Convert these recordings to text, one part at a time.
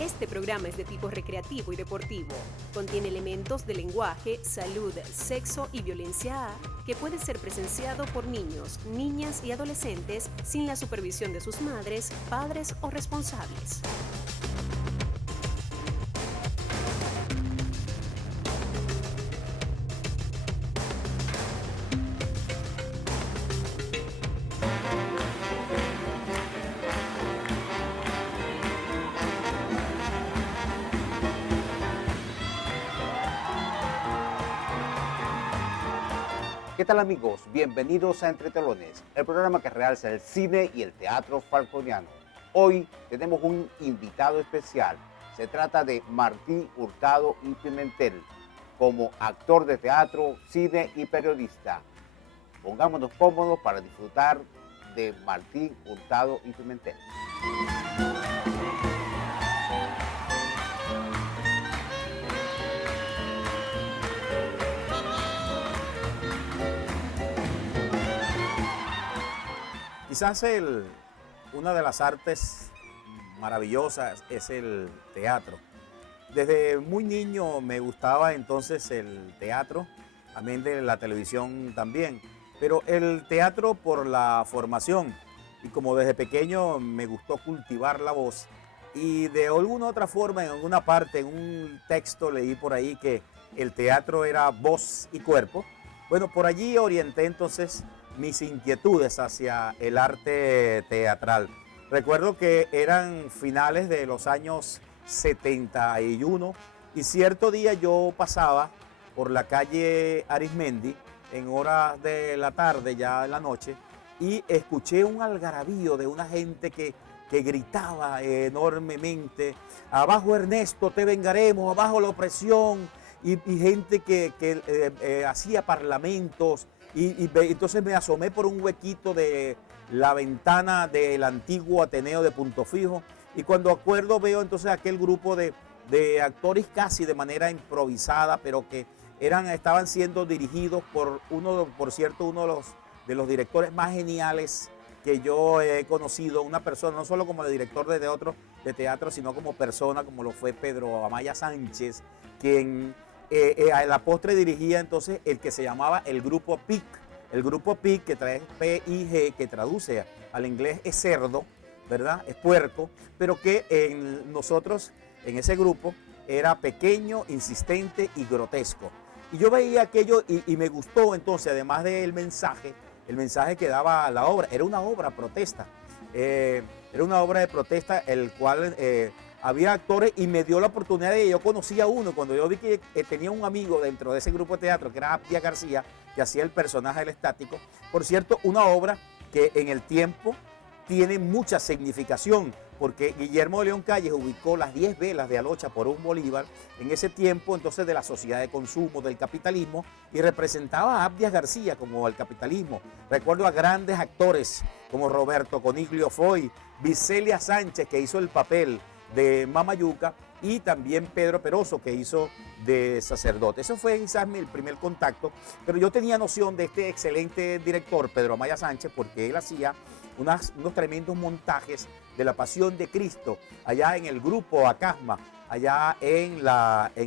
Este programa es de tipo recreativo y deportivo. Contiene elementos de lenguaje, salud, sexo y violencia A que puede ser presenciado por niños, niñas y adolescentes sin la supervisión de sus madres, padres o responsables. ¿Qué tal, amigos? Bienvenidos a Entre Telones, el programa que realza el cine y el teatro falconiano. Hoy tenemos un invitado especial. Se trata de Martín Hurtado y Pimentel, como actor de teatro, cine y periodista. Pongámonos cómodos para disfrutar de Martín Hurtado y Pimentel. Quizás una de las artes maravillosas es el teatro. Desde muy niño me gustaba entonces el teatro, también de la televisión también, pero el teatro por la formación y como desde pequeño me gustó cultivar la voz y de alguna otra forma en alguna parte, en un texto leí por ahí que el teatro era voz y cuerpo. Bueno, por allí orienté entonces mis inquietudes hacia el arte teatral. Recuerdo que eran finales de los años 71 y cierto día yo pasaba por la calle Arismendi en horas de la tarde, ya en la noche, y escuché un algarabío de una gente que gritaba enormemente: abajo Ernesto, te vengaremos, abajo la opresión, y gente que hacía parlamentos. Entonces me asomé por un huequito de la ventana del antiguo Ateneo de Punto Fijo y cuando acuerdo veo entonces aquel grupo de actores casi de manera improvisada, pero que estaban siendo dirigidos por por cierto, uno de los directores más geniales que yo he conocido, una persona, no solo como el director de teatro, sino como persona, como lo fue Pedro Amaya Sánchez, quien a la postre dirigía entonces el que se llamaba el Grupo PIC. El Grupo PIC, que trae PIG, que traduce al inglés es cerdo, ¿verdad? Es puerco, pero que nosotros, en ese grupo, era pequeño, insistente y grotesco. Y yo veía aquello y me gustó entonces, además del el mensaje que daba la obra. Era una obra protesta. Era una obra de protesta, el cual había actores y me dio la oportunidad de, yo conocía a uno, cuando yo vi que tenía un amigo dentro de ese grupo de teatro, que era Abdia García, que hacía el personaje del Estático. Por cierto, una obra que en el tiempo tiene mucha significación, porque Guillermo de León Calles ubicó las 10 velas de Alocha por un bolívar en ese tiempo entonces de la sociedad de consumo, del capitalismo, y representaba a Abdias García como el capitalismo. Recuerdo a grandes actores como Roberto Coniglio Foy, Vicelia Sánchez, que hizo el papel de Mamayuca, y también Pedro Peroso, que hizo de sacerdote. Eso fue quizás el primer contacto, pero yo tenía noción de este excelente director, Pedro Amaya Sánchez, porque él hacía unos tremendos montajes de la Pasión de Cristo, allá en el grupo Acasma, allá en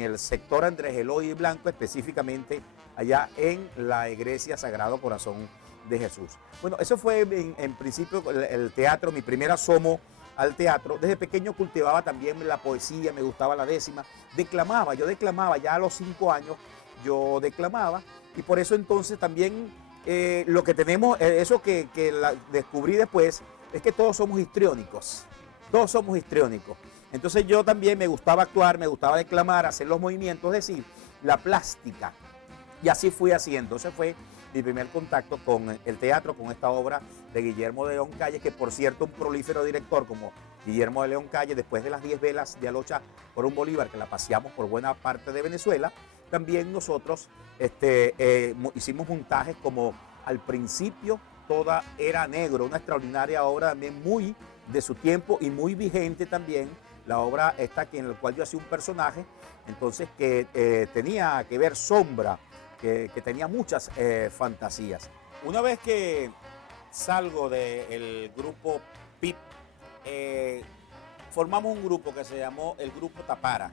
el sector Andrés Eloy Blanco, específicamente allá en la Iglesia Sagrado Corazón de Jesús. Bueno, eso fue en principio el teatro, mi primer asomo al teatro. Desde pequeño cultivaba también la poesía, me gustaba la décima, yo declamaba, ya a los 5 años yo declamaba, y por eso entonces también lo que tenemos, eso que descubrí después, es que todos somos histriónicos, Entonces yo también me gustaba actuar, me gustaba declamar, hacer los movimientos, es decir, la plástica, y así fui haciendo. Ese fue mi primer contacto con el teatro, con esta obra de Guillermo de León Calles, que por cierto un prolífero director como Guillermo de León Calles, después de las 10 velas de Alocha por un bolívar, que la paseamos por buena parte de Venezuela, también nosotros hicimos montajes como Al principio toda era negro, una extraordinaria obra también muy de su tiempo y muy vigente también, la obra esta en la cual yo hacía un personaje, entonces que tenía que ver sombra, que tenía muchas fantasías. Una vez que salgo del grupo PIP, formamos un grupo que se llamó el Grupo Tapara.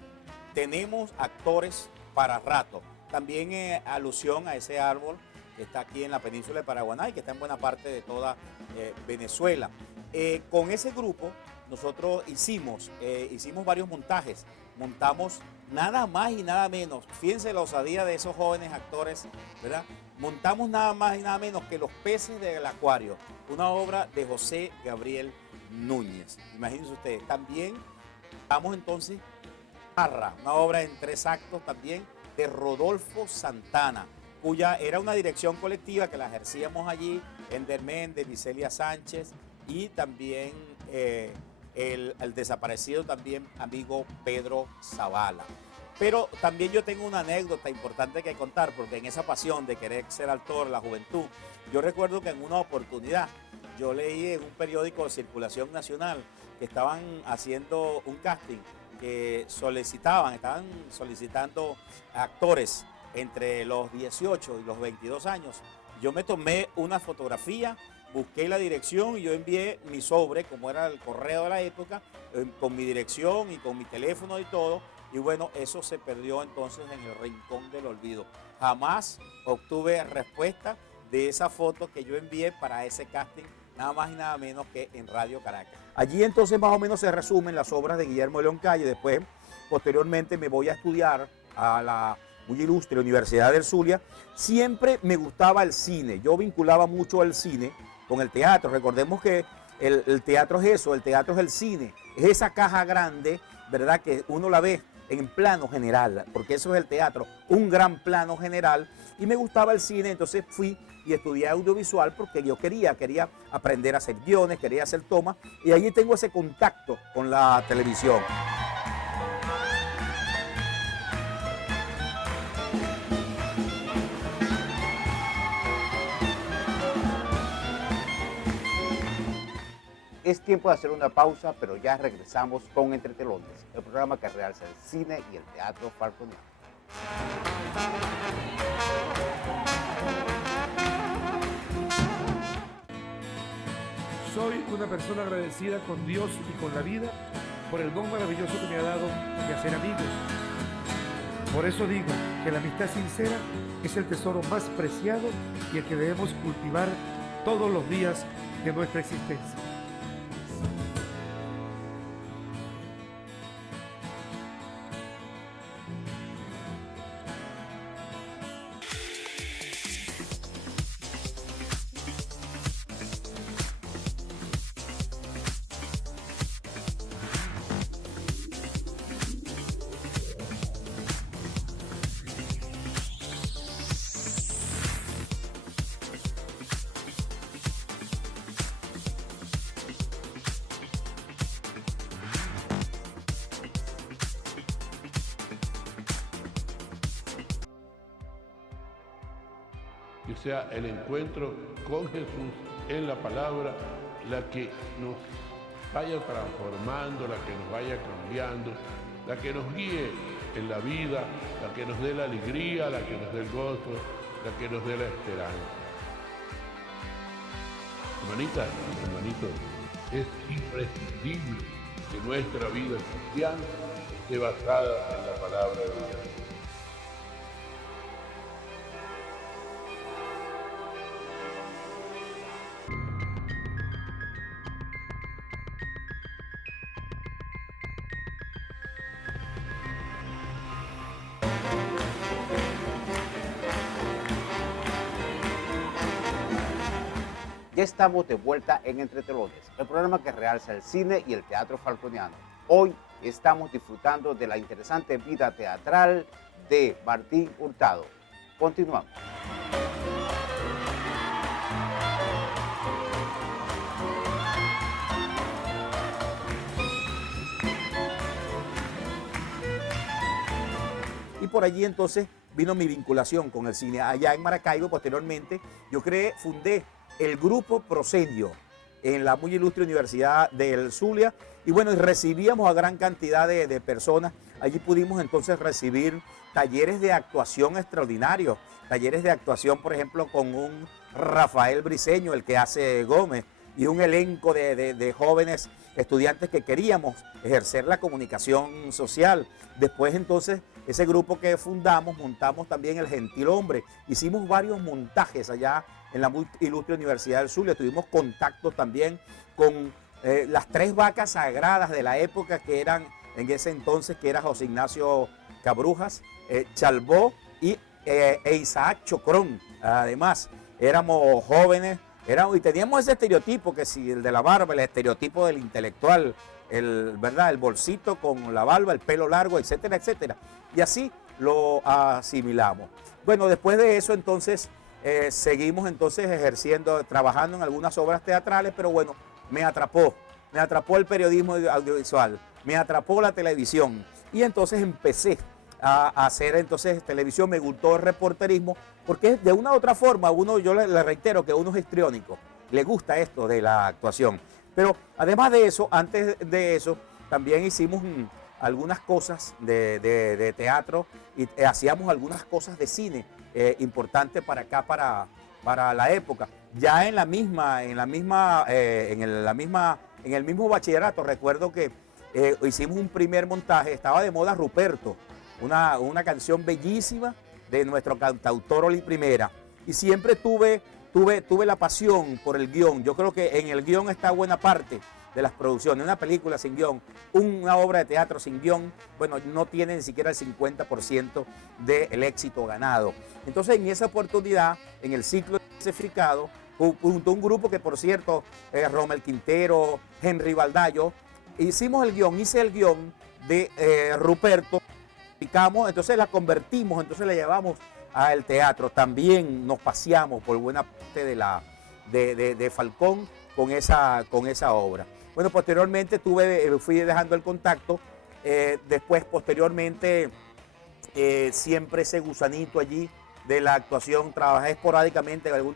Tenemos actores para rato. También alusión a ese árbol que está aquí en la península de Paraguaná y que está en buena parte de toda Venezuela. Con ese grupo nosotros hicimos varios montajes. Montamos nada más y nada menos, fíjense la osadía de esos jóvenes actores, ¿verdad? Montamos nada más y nada menos que Los peces del acuario, una obra de José Gabriel Núñez. Imagínense ustedes. También vamos entonces Parra, una obra en 3 actos también de Rodolfo Santana, cuya era una dirección colectiva que la ejercíamos allí, Ender Méndez, Licelia Sánchez y también el desaparecido también amigo Pedro Zavala. Pero también yo tengo una anécdota importante que contar, porque en esa pasión de querer ser actor, la juventud, yo recuerdo que en una oportunidad yo leí en un periódico de circulación nacional que estaban haciendo un casting, que estaban solicitando actores entre los 18 y los 22 años. Yo me tomé una fotografía, busqué la dirección y yo envié mi sobre, como era el correo de la época, con mi dirección y con mi teléfono y todo. Y bueno, eso se perdió entonces en el rincón del olvido. Jamás obtuve respuesta de esa foto que yo envié para ese casting, nada más y nada menos que en Radio Caracas. Allí entonces más o menos se resumen las obras de Guillermo León Calle. Después, posteriormente, me voy a estudiar a la muy ilustre Universidad del Zulia. Siempre me gustaba el cine. Yo vinculaba mucho el cine con el teatro. Recordemos que el teatro es eso, el teatro es el cine. Es esa caja grande, ¿verdad?, que uno la ve en plano general, porque eso es el teatro, un gran plano general. Y me gustaba el cine, entonces fui y estudié audiovisual porque yo quería aprender a hacer guiones, quería hacer tomas, y allí tengo ese contacto con la televisión. Es tiempo de hacer una pausa, pero ya regresamos con Entre Telones, el programa que realza el cine y el teatro falconiano. Soy una persona agradecida con Dios y con la vida por el don maravilloso que me ha dado de hacer amigos. Por eso digo que la amistad sincera es el tesoro más preciado y el que debemos cultivar todos los días de nuestra existencia. Que sea el encuentro con Jesús en la palabra la que nos vaya transformando, la que nos vaya cambiando, la que nos guíe en la vida, la que nos dé la alegría, la que nos dé el gozo, la que nos dé la esperanza. Hermanitas, hermanitos, es imprescindible que nuestra vida cristiana esté basada en la palabra de Dios. Ya estamos de vuelta en Entre Telones, el programa que realza el cine y el teatro falconiano. Hoy estamos disfrutando de la interesante vida teatral de Martín Hurtado. Continuamos. Y por allí entonces vino mi vinculación con el cine. Allá en Maracaibo, posteriormente, yo fundé el Grupo Proscenio en la muy ilustre Universidad del Zulia. Y bueno, recibíamos a gran cantidad de personas. Allí pudimos entonces recibir talleres de actuación extraordinarios. Talleres de actuación, por ejemplo, con un Rafael Briceño, el que hace Gómez, y un elenco de jóvenes estudiantes que queríamos ejercer la comunicación social. Después entonces ese grupo que fundamos, montamos también El Gentilhombre. Hicimos varios montajes allá en la muy ilustre Universidad del Zulia. Tuvimos contacto también con las 3 vacas sagradas de la época que eran en ese entonces, que era José Ignacio Cabrujas, Chalbó y Isaac Chocrón. Además, éramos jóvenes, y teníamos ese estereotipo, que si el de la barba, el estereotipo del intelectual, ¿verdad? El bolsito con la barba, el pelo largo, etcétera, etcétera. Y así lo asimilamos. Bueno, después de eso entonces seguimos entonces ejerciendo, trabajando en algunas obras teatrales, pero bueno, me atrapó el periodismo audiovisual, me atrapó la televisión y entonces empecé a hacer entonces televisión. Me gustó el reporterismo porque de una u otra forma yo le reitero que uno es histriónico, le gusta esto de la actuación. Pero además de eso, antes de eso, también hicimos algunas cosas de teatro y hacíamos algunas cosas de cine importantes para acá, para la época. Ya en el mismo bachillerato, recuerdo que hicimos un primer montaje, estaba de moda Ruperto, una canción bellísima de nuestro cantautor Oli Primera, y siempre tuve la pasión por el guión. Yo creo que en el guión está buena parte de las producciones. Una película sin guión, una obra de teatro sin guión, bueno, no tiene ni siquiera el 50% del éxito ganado. Entonces, en esa oportunidad, en el ciclo clasificado, junto a un grupo que, por cierto, Rommel Quintero, Henry Baldayo, hice el guión de Ruperto, entonces la convertimos, entonces la llevamos al teatro. También nos paseamos por buena parte de Falcón con esa obra. Bueno, posteriormente fui dejando el contacto, después posteriormente siempre ese gusanito allí de la actuación, trabajé esporádicamente en algún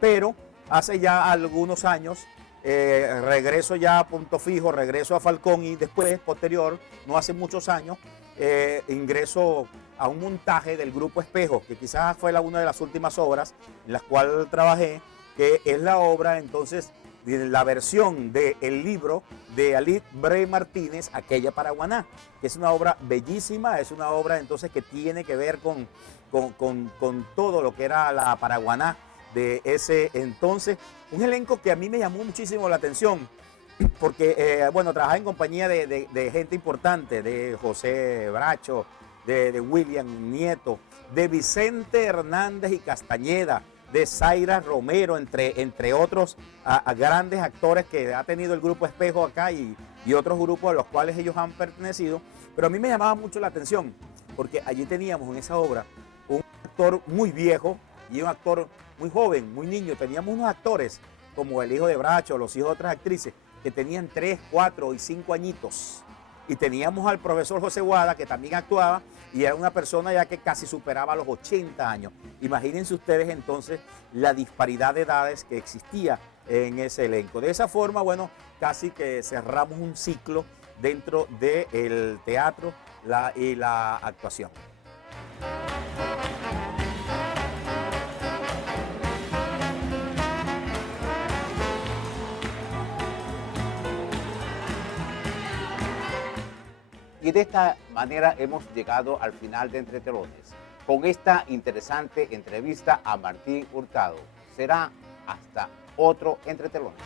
pero hace ya algunos años regreso ya a punto fijo, regreso a Falcón y después, posterior, no hace muchos años, ingreso a un montaje del Grupo Espejo, que quizás fue una de las últimas obras en las cuales trabajé, que es la obra entonces, la versión del libro de Alit Bray Martínez, Aquella Paraguaná, que es una obra bellísima, es una obra entonces que tiene que ver con todo lo que era la Paraguaná de ese entonces. Un elenco que a mí me llamó muchísimo la atención, porque, bueno, trabajaba en compañía de gente importante, de José Bracho, de William Nieto, de Vicente Hernández y Castañeda, de Zaira Romero, entre otros grandes actores que ha tenido el Grupo Espejo acá y otros grupos a los cuales ellos han pertenecido. Pero a mí me llamaba mucho la atención, porque allí teníamos en esa obra un actor muy viejo y un actor muy joven, muy niño. Teníamos unos actores como el hijo de Bracho, los hijos de otras actrices, que tenían 3, 4 y 5 añitos. Y teníamos al profesor José Guada, que también actuaba, y era una persona ya que casi superaba los 80 años. Imagínense ustedes entonces la disparidad de edades que existía en ese elenco. De esa forma, bueno, casi que cerramos un ciclo dentro del teatro y la actuación. Y de esta manera hemos llegado al final de Entre Telones, con esta interesante entrevista a Martín Hurtado. Será hasta otro Entre Telones.